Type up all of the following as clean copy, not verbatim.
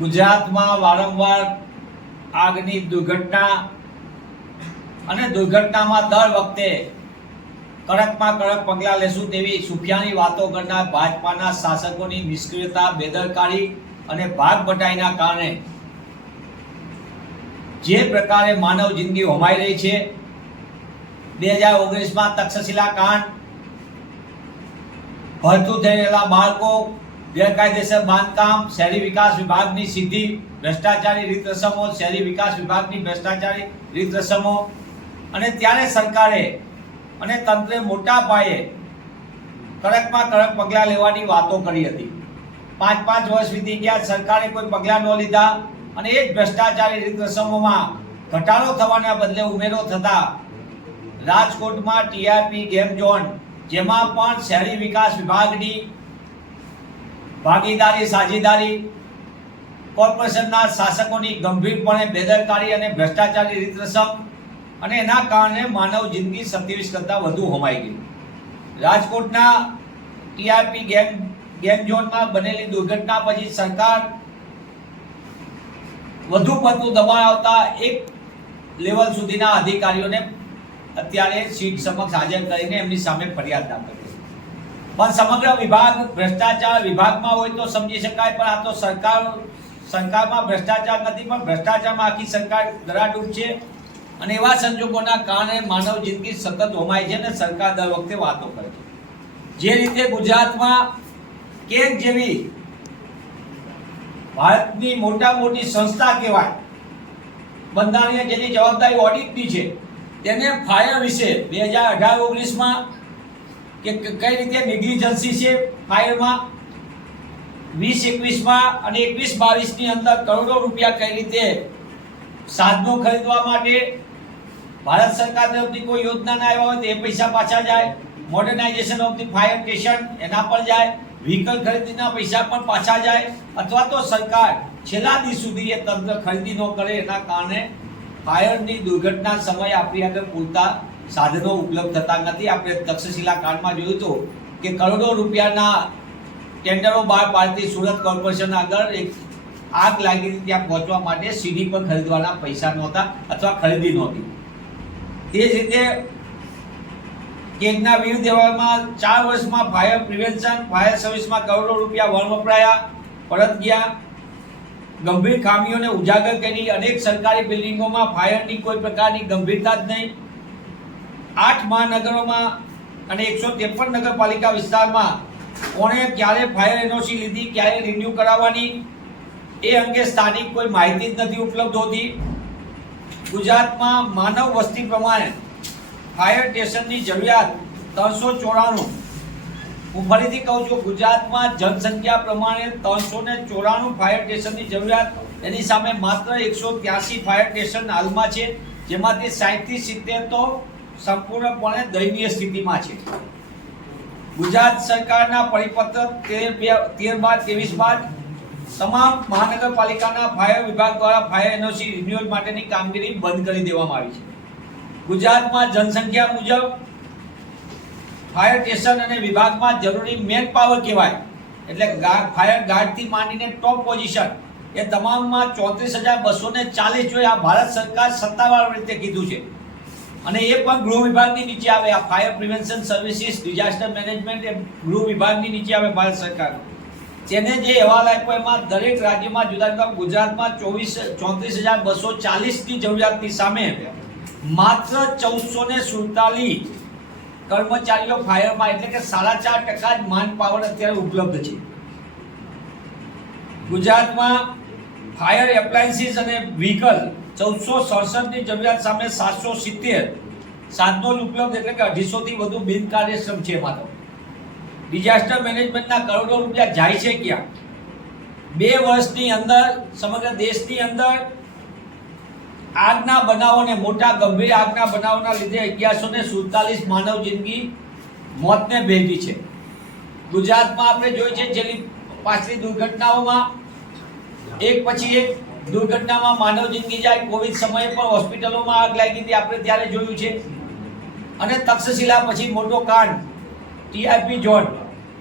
ગુજરાતમાં વારંવાર આગની દુર્ઘટના અને દુર્ઘટનામાં દર વખતે કડકમાં કડક પગલાં લેશું તેવી સુફિયાની વાતો કરનાર ભાજપાના શાસકોની નિષ્ક્રિયતા, બેદરકારી અને ભાગ બટાઈના કારણે જે પ્રકારે માનવ જિંદગી હોમાઈ રહી છે, 2019માં તક્ષશિલા કાંડ, ભરતું થઈ રહેલા બાળકો, ગેરકાયદેસર બાંધકામ, શહેરી વિકાસ વિભાગની સીધી ભ્રષ્ટાચારી રીત રસમો, શહેરી વિકાસ વિભાગની ભ્રષ્ટાચારી રીત રસમો, અને ત્યારે સરકારે અને તંત્રે મોટા પાયે કડકમાં કડક પગલાં લેવાની વાતો કરી હતી. 5 વર્ષ વીતી ગયા, સરકારે કોઈ પગલાં ન લીધા અને એ જ ભ્રષ્ટાચારી રીત રસમોમાં ઘટાડો થવાના બદલે ઉમેરો થતા રાજકોટમાં ટીઆરપી ગેમ ઝોન, જેમાં પણ શહેરી વિકાસ વિભાગની ભાગીદારી, સાझेदारी, કોર્પોરેશનના શાસકોની ગંભીરપણે બેદરકારી અને ભ્રષ્ટાચારી રીત રસમ, અને એના કારણે માનવ જિંદગી 27 કરતાં વધુ હોમાઈ ગઈ. રાજકોટના ટીઆરપી ગેમ ઝોનમાં બનેલી દુર્ઘટના પછી સરકાર વધુ પડતું દબાણ આવતા એક લેવલ સુધીના અધિકારીઓને અત્યારે સીટ સમક્ષ હાજર કરીને એમની સામે ફરિયાદ દાખલ કરી. પણ સમગ્ર વિભાગ ભ્રષ્ટાચાર વિભાગમાં હોય તો સમજી શકાય, પણ આ તો સરકારમાં ભ્રષ્ટાચાર નથી, પણ ભ્રષ્ટાચારમાં આખી સરકાર ધરાડૂબ છે. અને એવા સંજોગોના કારણે માનવ જિંદગી સતત હોમાય છે અને સરકાર દર વખતે વાતો કરે છે. જે રીતે ગુજરાતમાં કેગ જેવી ભારતની મોટી સંસ્થા કહેવાય, બંધારણીય જેની જવાબદારી ઓડિટની છે, તેને ફાયર વિશે 2018-19માં કે કઈ રીતે નેગ્લિજન્સી છે ફાયરમાં, 20-21માં અને 21-22ની અંદર કરોડો રૂપિયા કઈ રીતે સાધનો ખરીદવા માટે ભારત સરકાર તરફથી કોઈ યોજના ના આવ્યા હોય તો એ પૈસા પાછા જાય, modernisation of the fire station એના પર જાય, વ્હીકલ ખરીદીના પૈસા પણ પાછા જાય, અથવા તો સરકાર છેલ્લા દિવસ સુધી એ તંત્ર ખરીદી ન કરે, એના કારણે ફાયરની દુર્ઘટના સમયે આપણી આગળ પૂરતા સાધનો ઉપલબ્ધ થતા નથી. આપણે તક્ષશિલા કાંડમાં જોયું હતું કે કરોડો રૂપિયાના ટેન્ડરો બહાર પાડતી સુરત કોર્પોરેશન આગળ એક આગ લાગી હતી, ત્યાં પહોંચવા માટે સીડી પર ખરીદવાના પૈસા નહોતા અથવા ખરીદી નહોતી. તે જ રીતે કેગના વિરુદ્ધ અહેવાલમાં 4 વર્ષમાં ફાયર પ્રિવેન્શન, ફાયર સર્વિસમાં કરોડો રૂપિયા વણવપરાયા, પરત ગયા, ગંભીર ખામીઓને ઉજાગર કરી, અનેક સરકારી બિલ્ડિંગોમાં ફાયરની કોઈ પ્રકારની ગંભીરતા જ નહીં, 8 મહાનગરોમાં અને 153 નગરપાલિકા વિસ્તારમાં કોણે ક્યારે ફાયર એનઓસી લીધી, ક્યારે રિન્યુ કરાવવાની, એ અંગે સ્થાનિક કોઈ માહિતી જ નથી ઉપલબ્ધ હોતી. ગુજરાતમાં માનવ વસ્તી પ્રમાણે ફાયર સ્ટેશનની જરૂરિયાત 394. હું ફરીથી કહું છું, ગુજરાતમાં જનસંખ્યા પ્રમાણે 394 ફાયર સ્ટેશનની જરૂરિયાત, એની સામે માત્ર 183 ફાયર સ્ટેશન હાલમાં છે, જેમાંથી 60-70 તો સંપૂર્ણપણે દયનીય સ્થિતિમાં છે. ગુજરાત સરકારના પરિપત્ર 13/23 બાદ તમામ મહાનગરપાલિકાના ફાયર વિભાગ દ્વારા ફાયર એનઓસી રિન્યુઅલ માટેની કામગીરી બંધ કરી દેવામાં આવી છે. ગુજરાતમાં જનસંખ્યા મુજબ ફાયર સ્ટેશન અને વિભાગમાં જરૂરી મેન પાવર કહેવાય, એટલે ફાયર ગાર્ડથી માંડીને ટોપ પોઝિશન એ તમામમાં 34,240 જોઈએ. આ ભારત સરકાર સત્તાવાર રીતે કીધું છે, અને એ પણ ગૃહ વિભાગની નીચે આવે. આ fire prevention services, disaster management એ ગૃહ વિભાગની નીચે આવે ભારત સરકાર. તેને જે અહેવાલ આપ્યો એમાં દરેક રાજ્યમાં જુદા જુદા, ગુજરાતમાં 34,240ની જરૂરિયાતની સામે માત્ર 1447 કર્મચારીઓ ફાયરમાં, એટલે કે 4.5% જ માન પાવર અત્યારે ઉપલબ્ધ છે. ગુજરાતમાં ફાયર એપ્લાયન્સીસ અને વ્હીકલ 1467ની જરૂરિયાત સામે 770 સાધનો ઉપલબ્ધ, એટલે કે 250થી વધુ બિનકાર્યક્ષમ છે. એમાં તો ડિઝાસ્ટર મેનેજમેન્ટના કરોડો રૂપિયા જાય છે ક્યાં? 2 વર્ષની અંદર સમગ્ર દેશની અંદર આગના બનાવોને, મોટા ગંભીર આગના બનાવોના લીધે 1147 માનવ જિંદગી મોતને ભેટી છે. ગુજરાતમાં આપણે જોઈ છે છેલ્લી પાછલી દુર્ઘટનાઓમાં એક પછી એક દુર્ઘટનામાં માનવ જિંદગી જાય. કોવિડ સમયે પણ હોસ્પિટલોમાં આગ લાગી હતી, આપણે ત્યારે જોયું છે. અને તક્ષશિલા પછી મોટો કાંડ ટીઆરપી ઝોન,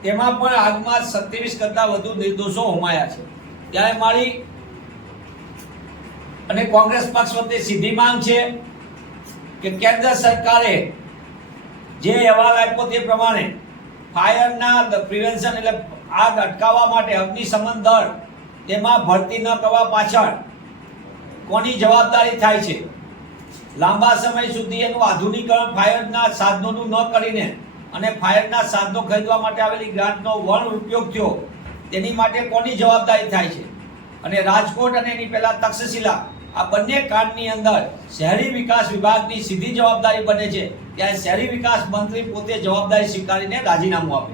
તેમાં પણ આગમાં 27 કરતાં વધુ નિર્દોષો હોમાયા છે. ત્યારે મારી અને કોંગ્રેસ પક્ષ વતી સીધી માંગ છે કે કેન્દ્ર સરકારે જે અહેવાલ આપ્યો તે પ્રમાણે ફાયરના પ્રિવેન્શન એટલે આગ અટકાવવા માટે અગ્નિશમન દળ તેમાં ભરતી ન કરવા પાછળ કોની જવાબદારી થાય છે? લાંબા સમય સુધી એનું આધુનિકરણ ફાયરના સાધનોનું ન કરીને અને ફાયરના સાધનો ખરીદવા માટે આવેલી ગ્રાન્ટનો વણ ઉપયોગ થયો તેની માટે કોની જવાબદારી થાય છે? અને રાજકોટ અને એની પહેલા તક્ષશિલા આ બંને કાંડની અંદર શહેરી વિકાસ વિભાગની સીધી જવાબદારી બને છે, ત્યારે શહેરી વિકાસ મંત્રી પોતે જવાબદારી સ્વીકારીને રાજીનામું આપે.